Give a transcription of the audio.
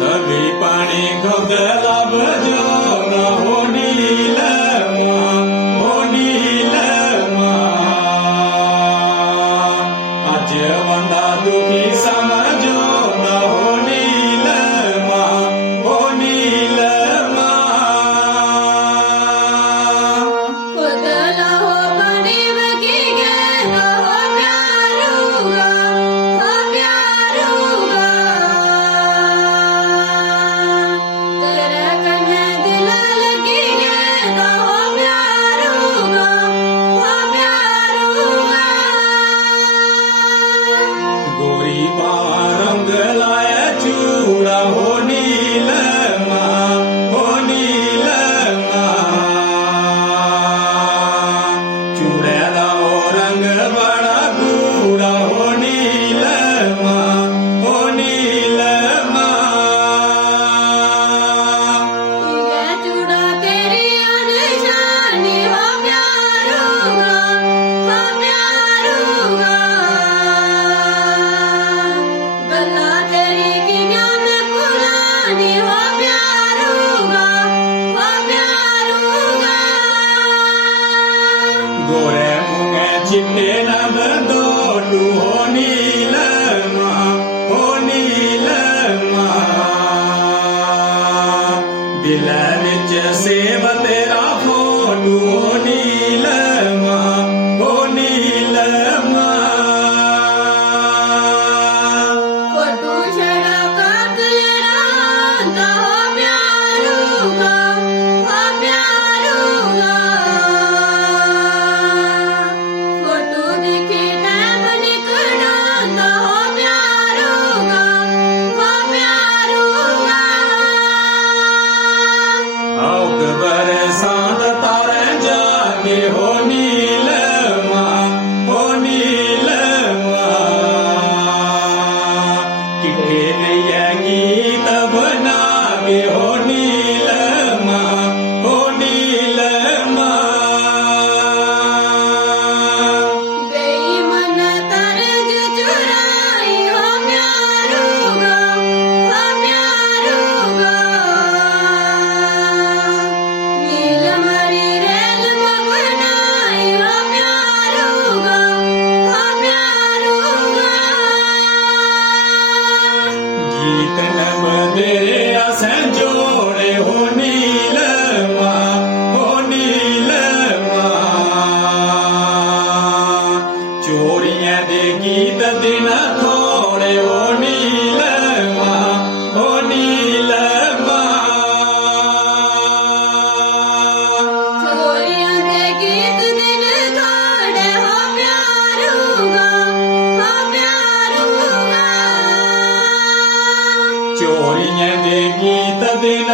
तभी पानी घोगला बजो न हो नीलमा हो नीलमा आज बंदा दुखी समझो न हो नीलमा हो नीलमा खुद लहो बड़ी बगी गए हो प्यारूगा तेरे कन्ने दिल लगी गए हो प्यारूगा गोरी रंग लाया चूड़ा हो नीलमा हो नीलमा चूड़े दा ओ रंग बड़ा गूढ़ा हो नीलमा हो नीलमा ये चूड़ा तेरी निशानी हो प्यारूगा गला तेरी की जान पुरानी हो प्यारूगा गोरे मुंगे चिट्टे नंद दोटू हो नीलमा हो नीलमा दिल विच सेव तेरा फोटू हो नीलमा हो नीलमा फोटू छड़ा कातलेरा तो हो प्यारूगा फोटू दिखे टैब निकड़ा तो हो प्यारूगा औक बरसात तारे जाके हो नीलमा हो नीलमा किठे नैया गीत बना के हो नीलमा हो नीलमा बेईमान तरज चुराई हो प्यारूगा नील मरी रेल बनाई हो प्यारूगा गीत नब मेरे असें जोड़े हो नीलमा हो नीलमा चोरियां दे गीत दिन थोड़े हो नीलमा हो नीलमा चोरियां दे गीत दिन थोड़े हो प्यारूगा चोरियां दे गीत दिन